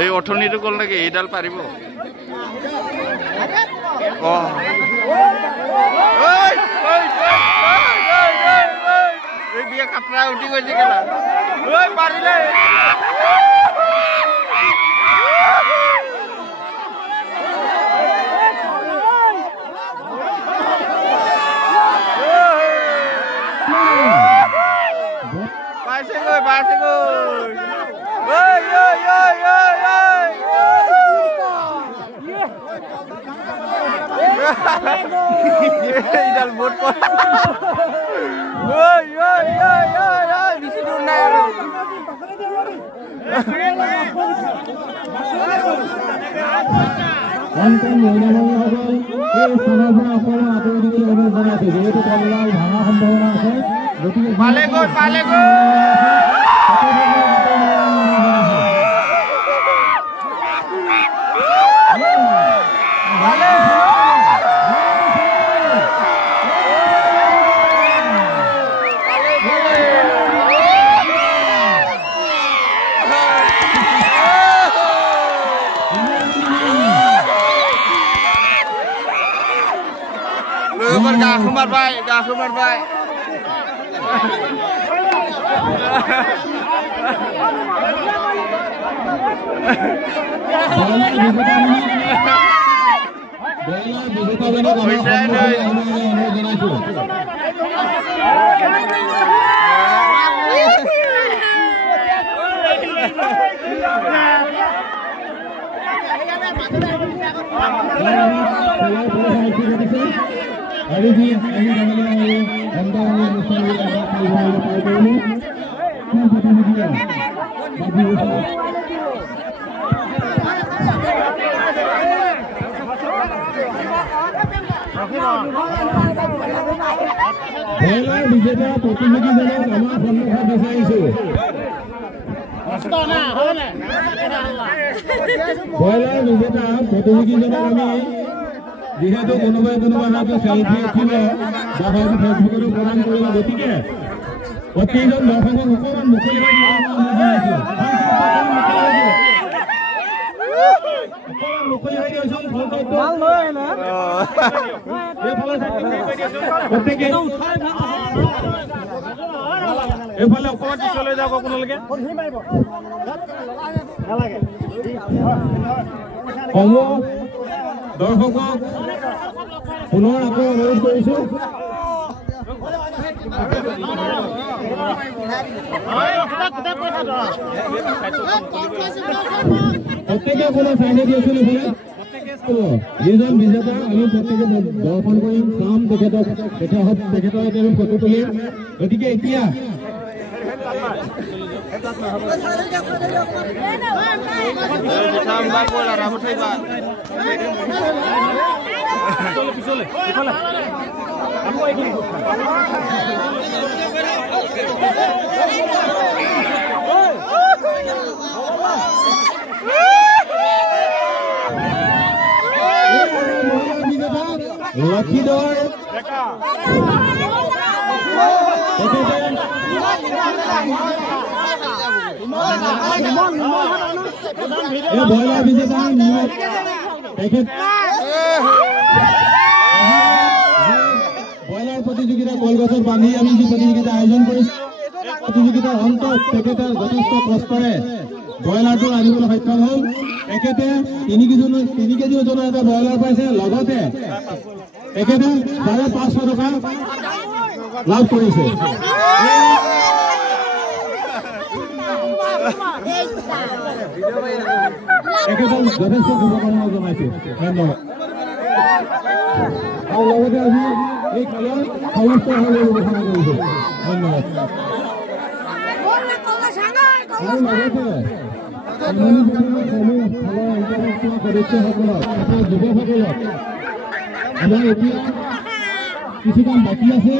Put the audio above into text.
এই অথনিটো কল নাকি এইডাল পাৰিব এই বিয়া কাপড়া উঠি গৈছে কেলা ওই পাৰিলে পাইছে গৈ ওই ওই ওই ওই এইডাল বহুত ওই ওই ওই ওই বেশি দূর নাই আর অন্তম মহিলাসকল এই স্থানৰ পৰা অকণমান আঁতৰি দিবলৈ অনুৰোধ জনাইছোঁ যিহেতু তললৈ ভাঙা সম্ভাৱনা আছে গতিকে পালে গৈ gak kemar baik যিহেতু কোনোবাই হাতে সেলফি উঠিলে বা হয়তো ফেচবুকতো প্ৰদান কৰিব গতিকে প্ৰত্যেকজন দৰ্শকক অকণমান মুকলি হৈ এইফালে অকণমান পিছলৈ যাওক আপোনালোকে দৰ্শকক পুনৰ আকৌ অনুৰোধ কৰিছো প্ৰত্যেকে কোনো চাইনে দিয়েছিল যিজন বিজেতা আমি প্ৰত্যেকে দৰ্শন কৰিম চাম তেখেতৰ ফটো তুলিম গতিকে এতিয়া লক্ষীধৰ বয়লা বিজেতা বয়লাৰ প্ৰতিযোগিতা কলগছৰ বান্ধি আমি যি প্ৰতিযোগিতা আয়োজন কৰিছো প্ৰতিযোগিতাৰ অন্তত তেখেতে যথেষ্ট কষ্টৰে ব্ৰইলাৰটো আনিবলৈ সক্ষম হ'ল তেখেতে 3 কেজি ওজনৰ এটা ব্ৰইলাৰ পাইছে লগতে তেখেতে 500 টকা লাভ কৰিছে তেখেতক যথেষ্ট শুভকামনা জনাইছো ধন্যবাদ আৰু লগতে আজি এই খেলৰ সমস্ত ঘোষণা কৰিছো ধন্যবাদ আৰু লগতে সদস্যসকলক যুৱকসকলক আমাৰ এতিয়া কিছু কাম বাকী আছে